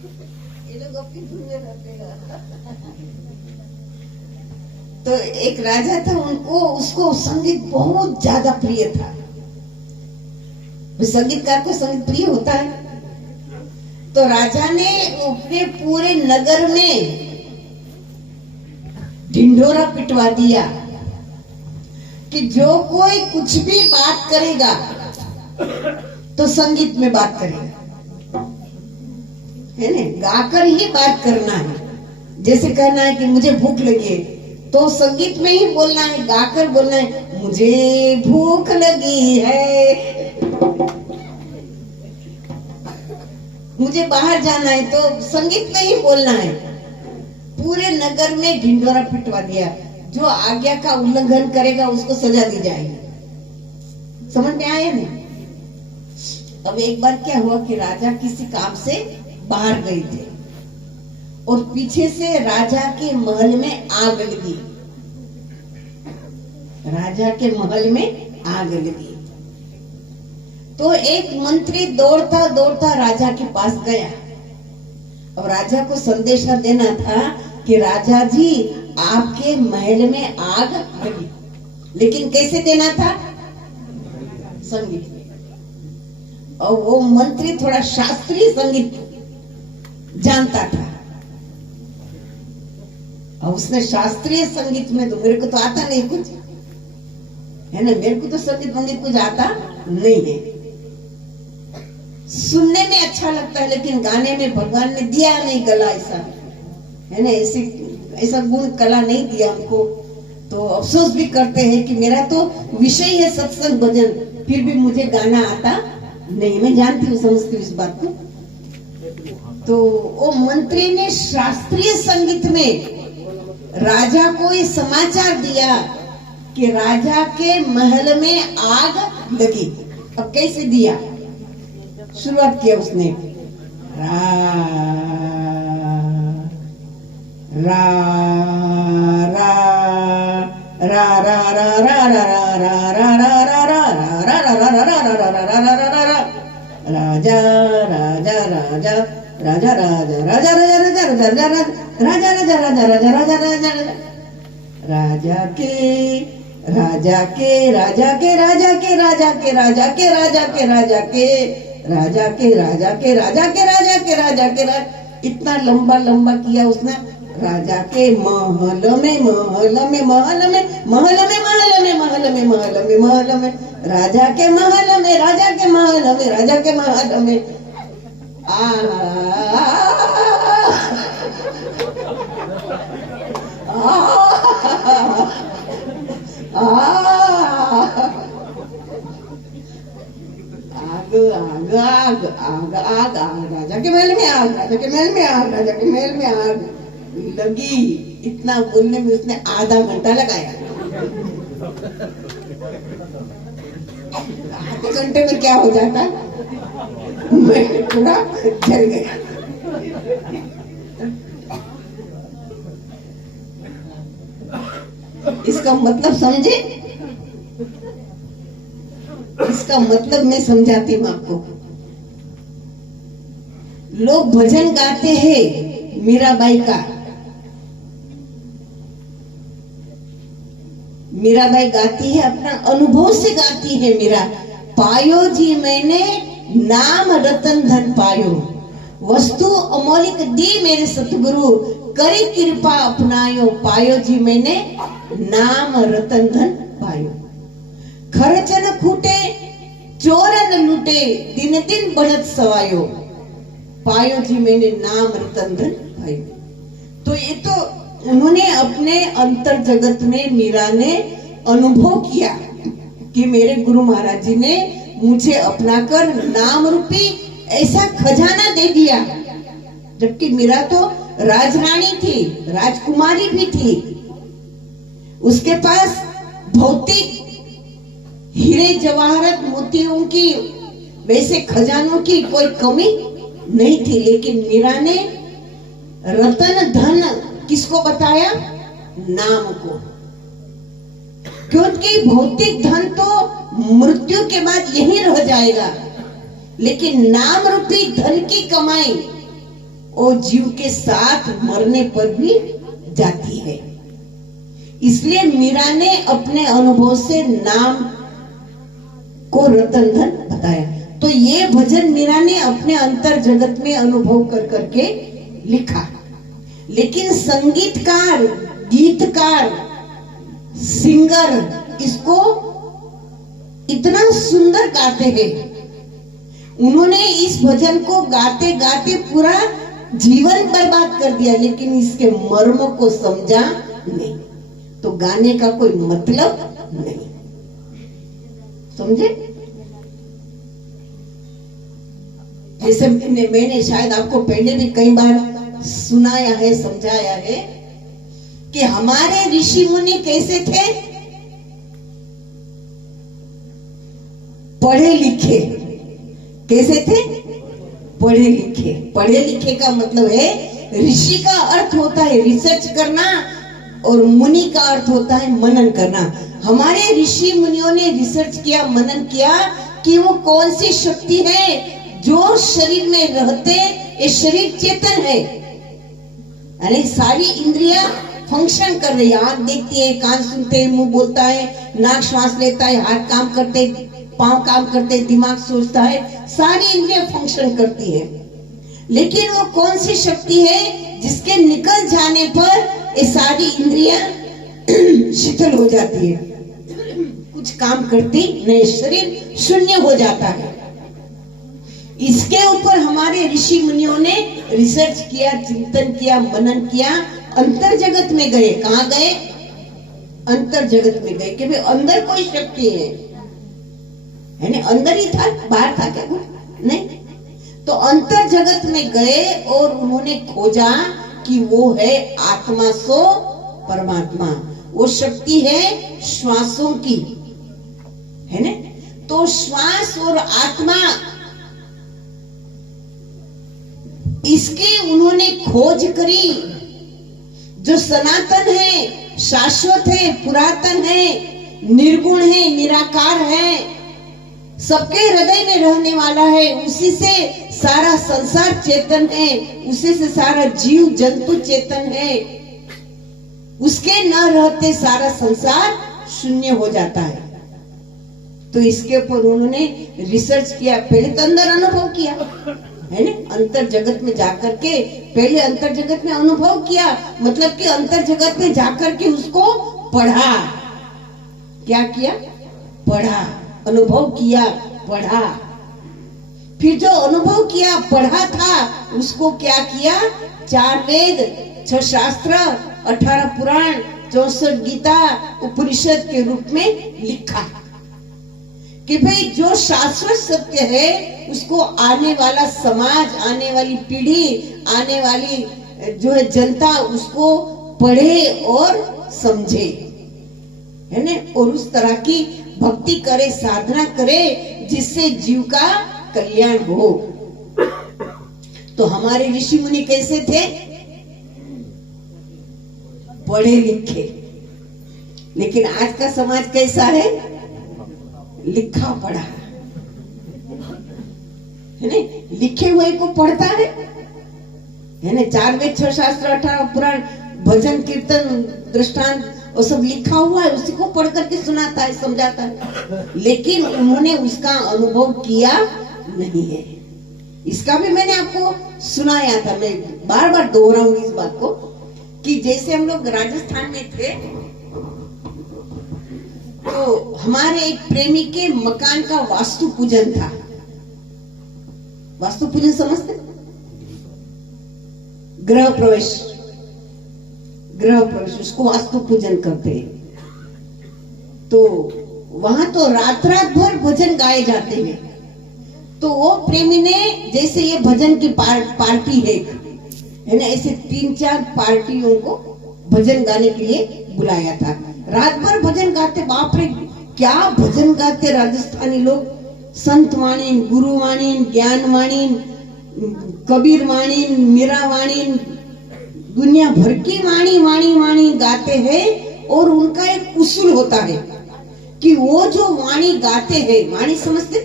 ये लोग अपनी धुन में रहते हैं। तो एक राजा था, उसको संगीत बहुत ज्यादा प्रिय था। संगीतकार को संगीत प्रिय होता है। तो राजा ने अपने पूरे नगर में ढिंढोरा पिटवा दिया कि जो कोई कुछ भी बात करेगा तो संगीत में बात करेगा, है ना, गाकर ही बात करना है। जैसे कहना है कि मुझे भूख लगी है तो संगीत में ही बोलना है, गाकर बोलना है मुझे भूख लगी है। मुझे बाहर जाना है तो संगीत में ही बोलना है। पूरे नगर में ढिंढोरा पिटवा दिया, जो आज्ञा का उल्लंघन करेगा उसको सजा दी जाएगी। समझ में आया ना? अब एक बार क्या हुआ कि राजा किसी काम से बाहर गए थे और पीछे से राजा के महल में आग लगी। राजा के महल में आग लगी तो एक मंत्री दौड़ता दौड़ता राजा के पास गया। अब राजा को संदेशा देना था कि राजा जी आपके महल में आग लगी, लेकिन कैसे देना था? संगीत में। और वो मंत्री थोड़ा शास्त्रीय संगीत जानता था और उसने शास्त्रीय संगीत में, तो मेरे को तो आता नहीं कुछ, है ना, मेरे को तो संगीत वंगीत कुछ आता नहीं है। सुनने में अच्छा लगता है लेकिन गाने में भगवान ने दिया नहीं गला, ऐसा है ना, ऐसा गुण कला नहीं दिया हमको। तो अफसोस भी करते हैं कि मेरा तो विषय है सत्संग भजन, फिर भी मुझे गाना आता नहीं। मैं जानती हूँ, समझती हूँ इस बात को। तो वो मंत्री ने शास्त्रीय संगीत में राजा को ये समाचार दिया कि राजा के महल में आग लगी। अब कैसे दिया? शुरुआत किया उसने, रा रा रा रा रा रा रा रा रा रा रा राजा राजा राजा राजा राजा राजा राजा राजा राजा राजा राजा राजा राजा राजा राजा के राजा के राजा के राजा के राजा के राजा के राजा के राजा के राजा के राजा के राजा के राजा के राजा के इतना लंबा लंबा किया उसने। राजा के महल में महल में महल में महल में महल में महल में महल में महल में राजा के महल में राजा के महल में राजा के महल में आग आग आग आग आग राजा के महल में आग, राजा के महल में आग, राजा के महल में आग लगी। इतना बोलने में उसने आधा घंटा लगाया। आधे घंटे में क्या हो जाता, मैं पूरा जल गया। इसका मतलब समझे? इसका मतलब मैं समझाती हूँ आपको। लोग भजन गाते हैं मीराबाई का। मीराबाई गाती है, अपना अनुभव से गाती है। मीरा पायो जी मैंने नाम रतन धन पायो, वस्तु अमौलिक दी मेरे सतगुरु, करी कृपा अपनायो। पायो जी मैंने नाम रतन धन पायो, खर्च न खूटे चोर न लूटे, दिन दिन बढ़त सवायो। पायो जी मैंने नाम रतन धन पायो। तो ये तो उन्होंने अपने अंतर जगत में, मीरा ने अनुभव किया कि मेरे गुरु महाराज जी ने मुझे अपनाकर नाम रूपी ऐसा खजाना दे दिया। जबकि मीरा तो राजरानी थी, राजकुमारी भी थी, उसके पास भौतिक हीरे जवाहरत मोतियों की वैसे खजानों की कोई कमी नहीं थी। लेकिन मीरा ने रतन धन किसको बताया? नाम को। क्योंकि भौतिक धन तो मृत्यु के बाद यही रह जाएगा, लेकिन नाम रूपी धन की कमाई वो जीव के साथ मरने पर भी जाती है। इसलिए मीरा ने अपने अनुभव से नाम को रतन धन बताया। तो ये भजन मीरा ने अपने अंतर जगत में अनुभव कर करके लिखा। लेकिन संगीतकार, गीतकार, सिंगर इसको इतना सुंदर गाते हैं। उन्होंने इस भजन को गाते गाते पूरा जीवन बर्बाद कर दिया, लेकिन इसके मर्म को समझा नहीं। तो गाने का कोई मतलब नहीं, समझे? जैसे मैंने शायद आपको पहले भी कई बार सुनाया है, समझाया है कि हमारे ऋषि मुनि कैसे थे? पढ़े लिखे। कैसे थे? पढ़े लिखे। पढ़े लिखे का मतलब है, ऋषि का अर्थ होता है रिसर्च करना और मुनि का अर्थ होता है मनन करना। हमारे ऋषि मुनियों ने रिसर्च किया, मनन किया कि वो कौन सी शक्ति है जो शरीर में रहते, ये शरीर चेतन है, अरे सारी इंद्रियां फंक्शन कर रही है। आंख देखती है, कान सुनते हैं, मुंह बोलता है, नाक श्वास लेता है, हाथ काम करते, पांव काम करते, दिमाग सोचता है, सारी इंद्रियां फंक्शन करती है। लेकिन वो कौन सी शक्ति है जिसके निकल जाने पर ये सारी इंद्रियां शिथिल हो जाती है, कुछ काम करती नहीं, शरीर शून्य हो जाता है। इसके ऊपर हमारे ऋषि मुनियों ने रिसर्च किया, चिंतन किया, मनन किया, अंतर जगत में गए। कहाँ गए? अंतर जगत में गए कि भाई अंदर कोई शक्ति है ना? अंदर ही था, बाहर था क्या कुछ? नहीं। तो अंतर जगत में गए और उन्होंने खोजा कि वो है आत्मा सो परमात्मा। वो शक्ति है श्वासों की, है ना? तो श्वास और आत्मा, इसकी उन्होंने खोज करी। जो सनातन है, शाश्वत है, पुरातन है, निर्गुण है, निराकार है, सबके हृदय में रहने वाला है, उसी से सारा संसार चेतन है, उसी से सारा जीव जंतु चेतन है। उसके न रहते सारा संसार शून्य हो जाता है। तो इसके ऊपर उन्होंने रिसर्च किया, पहले तो अंदर अनुभव किया, है ना? अंतर जगत में जाकर के पहले अंतर जगत में अनुभव किया, मतलब कि अंतर जगत में जाकर के उसको पढ़ा। क्या किया? पढ़ा, अनुभव किया, पढ़ा। फिर जो अनुभव किया, पढ़ा था, उसको क्या किया? 4 वेद, 6 शास्त्र, 18 पुराण, 64 गीता, उपनिषद के रूप में लिखा कि भाई जो शाश्वत सत्य है उसको आने वाला समाज, आने वाली पीढ़ी, आने वाली जो है जनता उसको पढ़े और समझे, है ना? और उस तरह की भक्ति करे, साधना करे जिससे जीव का कल्याण हो। तो हमारे ऋषि मुनि कैसे थे? पढ़े लिखे। लेकिन आज का समाज कैसा है? लिखा पढ़ा, है ना? लिखे हुए को पढ़ता है ना? 4 वेद, 6 शास्त्र, 18 पुराण, भजन, कीर्तन, दृष्टांत, वो सब लिखा हुआ है, उसी को पढ़ करके सुनाता है, समझाता है। लेकिन उन्होंने उसका अनुभव किया नहीं है। इसका भी मैंने आपको सुनाया था, मैं बार बार दोहराऊंगी इस बात को, कि जैसे हम लोग राजस्थान में थे तो हमारे एक प्रेमी के मकान का वास्तु पूजन था। वास्तु पूजन समझते? गृह प्रवेश, उसको वास्तु पूजन करते हैं। तो वहां तो रात रात भर भजन गाए जाते हैं। तो वो प्रेमी ने, जैसे ये भजन की पार्टी है ना, ऐसे 3-4 पार्टियों को भजन गाने के लिए बुलाया था। रात भर भजन गाते, बाप रे क्या भजन गाते राजस्थानी लोग। संत वाणी, गुरु वाणी, ज्ञान वाणी, कबीर वाणी, मीरा वाणी, दुनिया भर की वाणी गाते हैं। और उनका एक उसूल होता है कि वो जो वाणी गाते हैं, वाणी समझते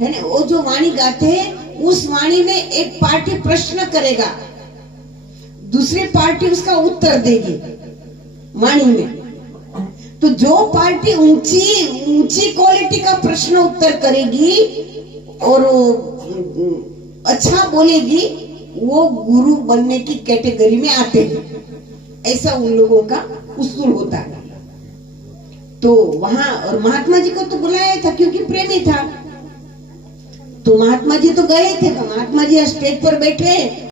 है ना? वो जो वाणी गाते हैं उस वाणी में एक पार्टी प्रश्न करेगा, दूसरी पार्टी उसका उत्तर देगी वाणी में। तो जो पार्टी ऊंची क्वालिटी का प्रश्न उत्तर करेगी और अच्छा बोलेगी, वो गुरु बनने की कैटेगरी में आते हैं। ऐसा उन लोगों का उसूल होता है। तो वहां और महात्मा जी को तो बुलाया था क्योंकि प्रेमी था, तो महात्मा जी तो गए थे। तो महात्मा जी स्टेज पर बैठे